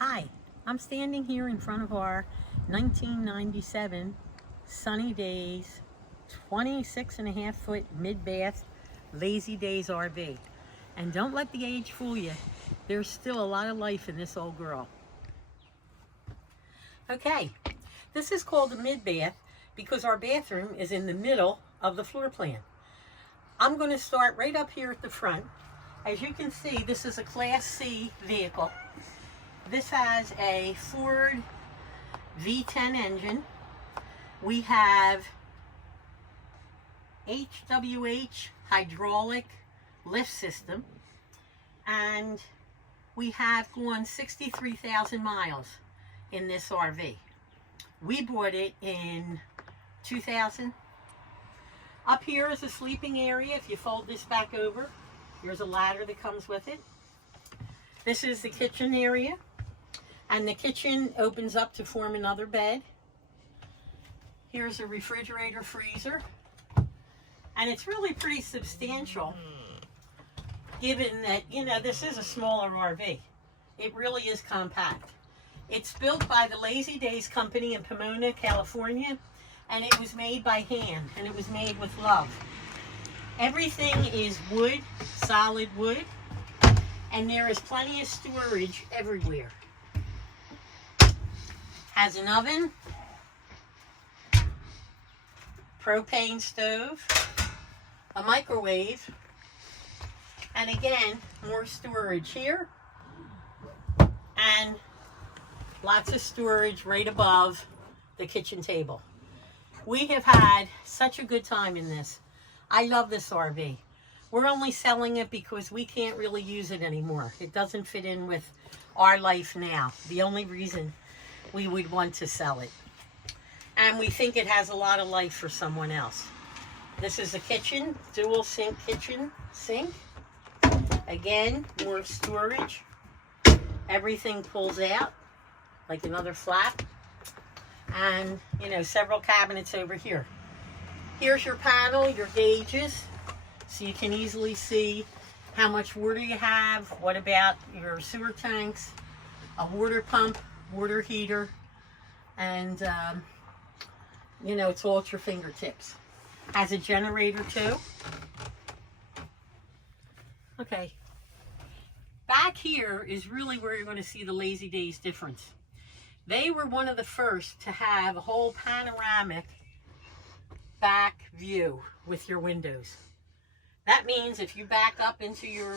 Hi, I'm standing here in front of our 1997 Sunny Daze 26.5-foot mid-bath Lazy Daze RV. And don't let the age fool you. There's still a lot of life in this old girl. Okay, this is called a mid-bath because our bathroom is in the middle of the floor plan. I'm going to start right up here at the front. As you can see, this is a Class C vehicle. This has a Ford V10 engine. We have HWH hydraulic lift system, and we have gone 63,000 miles in this RV. We bought it in 2000. Up here is a sleeping area. If you fold this back over, there's a ladder that comes with it. This is the kitchen area, and the kitchen opens up to form another bed. Here's a refrigerator freezer, and it's really pretty substantial given that, you know, this is a smaller RV. It really is compact. It's built by the Lazy Daze company in Pomona, California, and it was made by hand, and it was made with love. Everything is wood, solid wood, and there is plenty of storage everywhere. Has an oven, propane stove, a microwave, and again, more storage here, and lots of storage right above the kitchen table. We have had such a good time in this. I love this RV. We're only selling it because we can't really use it anymore. It doesn't fit in with our life now. The only reason we would want to sell it. And we think it has a lot of life for someone else. This is a kitchen, dual sink kitchen sink. Again, more storage. Everything pulls out like another flap. And, you know, several cabinets over here. Here's your panel, your gauges, so you can easily see how much water you have, what about your sewer tanks, a water pump, water heater, and, you know, it's all at your fingertips. Has a generator too. Okay. Back here is really where you're going to see the Lazy Daze difference. They were one of the first to have a whole panoramic back view with your windows. That means if you back up into your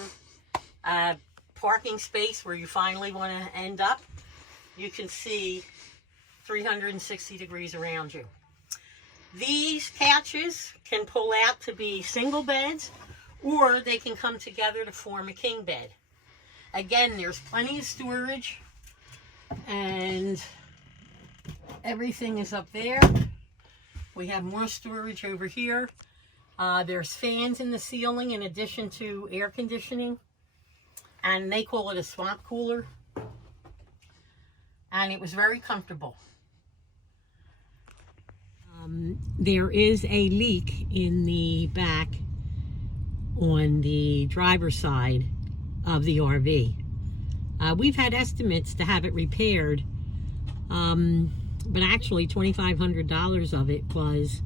parking space where you finally want to end up, you can see 360 degrees around you. These couches can pull out to be single beds, or they can come together to form a king bed. Again, there's plenty of storage, and everything is up there. We have more storage over here. There's fans in the ceiling in addition to air conditioning, and they call it a swamp cooler, and it was very comfortable. There is a leak in the back on the driver's side of the RV. We've had estimates to have it repaired, but actually $2,500 of it was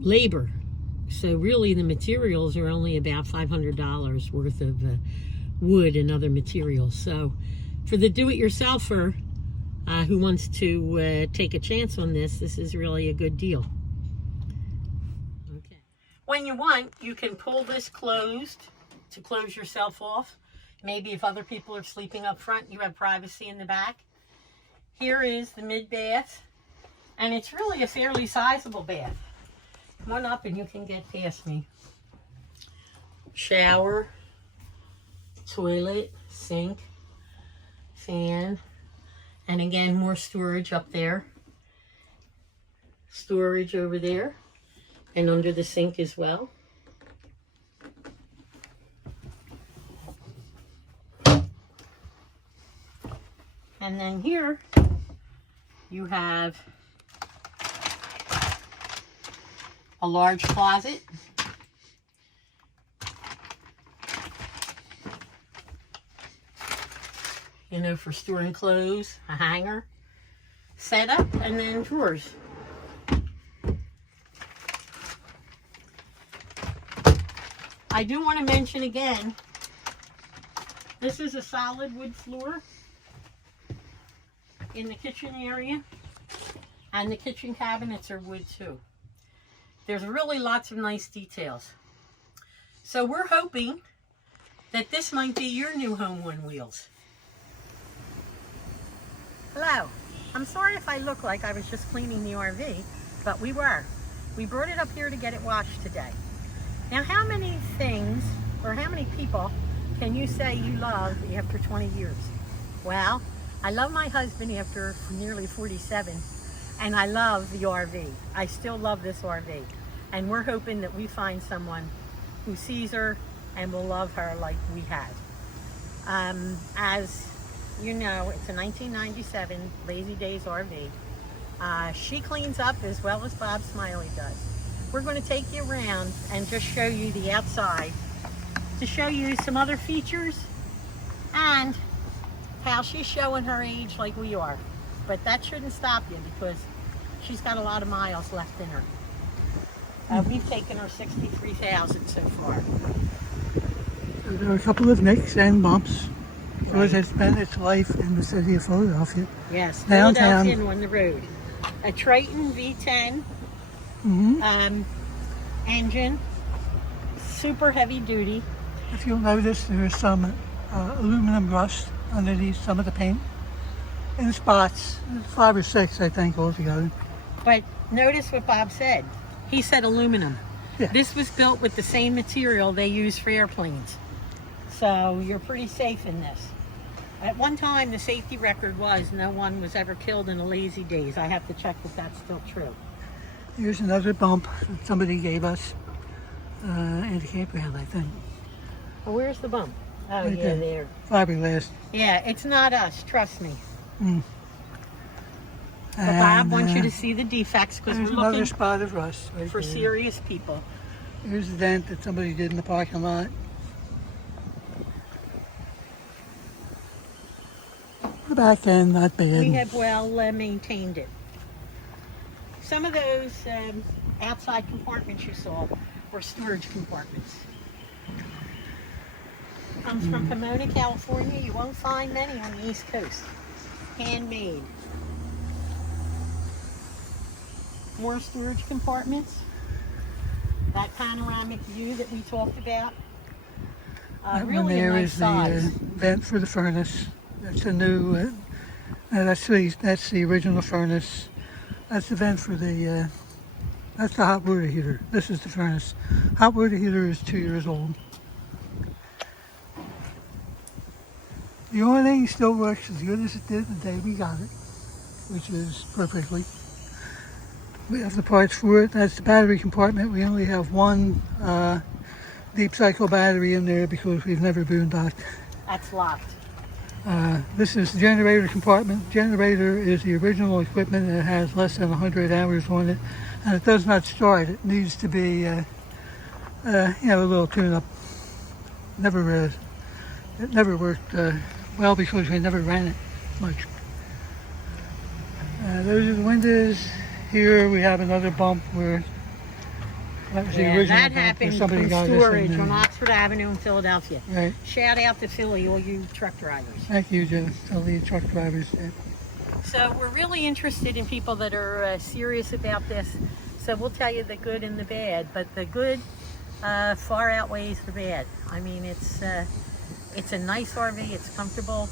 labor. So really the materials are only about $500 worth of wood and other materials. So for the do-it-yourselfer who wants to take a chance on this, this is really a good deal. Okay. When you want, you can pull this closed to close yourself off. Maybe if other people are sleeping up front, you have privacy in the back. Here is the mid-bath, and it's really a fairly sizable bath. Come on up and you can get past me. Shower, toilet, sink, fan, and again, more storage up there. Storage over there, and under the sink as well. And then here, you have a large closet. you know, for storing clothes, a hanger, setup, and then drawers. I do want to mention again, this is a solid wood floor in the kitchen area, and the kitchen cabinets are wood too. There's really lots of nice details. So we're hoping that this might be your new home on wheels. Hello. I'm sorry if I look like I was just cleaning the RV, but we were. We brought it up here to get it washed today. Now, how many things, or how many people can you say you love after 20 years? Well, I love my husband after nearly 47, and I love the RV. I still love this RV. And we're hoping that we find someone who sees her and will love her like we had. As you know, it's a 1997 Lazy Daze RV. She cleans up as well as Bob Smiley does. We're going to take you around and just show you the outside to show you some other features and how she's showing her age like we are. But that shouldn't stop you because she's got a lot of miles left in her. We've taken her 63,000 so far. So there are a couple of nicks and bumps. Because it's spent its life in the city of Philadelphia. Yes, downtown. Philadelphia on the road. A Triton V10 engine, super heavy duty. If you'll notice, there's some aluminum rust underneath some of the paint in spots. 5 or 6, I think, altogether. But notice what Bob said. He said aluminum. Yeah. This was built with the same material they use for airplanes. So you're pretty safe in this. At one time, the safety record was no one was ever killed in a Lazy Daze. I have to check if that's still true. Here's another bump that somebody gave us in the campground, I think. Oh, where's the bump? Oh, Right yeah, there. Fiberglass. Yeah, it's not us, trust me. Mm. But Bob wants you to see the defects because we're there's another looking spot of rust right for there. serious people. Here's the dent that somebody did in the parking lot. The back end, not bad. We have well maintained it. Some of those outside compartments you saw were storage compartments. Comes from Pomona, California. You won't find many on the East Coast. Handmade. More storage compartments. That panoramic view that we talked about. That one Really a there nice is size. the vent for the furnace. That's the new, that's the original furnace. That's the vent for the, that's the hot water heater. This is the furnace. Hot water heater is 2 years old. The awning still works as good as it did the day we got it, which is perfectly. We have the parts for it. That's the battery compartment. We only have one deep cycle battery in there because we've never boondocked. That's locked. This is the generator compartment. Generator is the original equipment. It has less than 100 hours on it, and it does not start. It needs to be, a little tune-up. It never worked well because we never ran it much. Those are the windows. Here we have another bump where that was the original that bump where happened somebody from got us in storage there. on Oxford Avenue in Philadelphia. Right. Shout out to Philly, all you truck drivers. Thank you, Joe. Tell the truck drivers. So we're really interested in people that are serious about this. So we'll tell you the good and the bad, but the good far outweighs the bad. I mean, it's a nice RV. It's comfortable.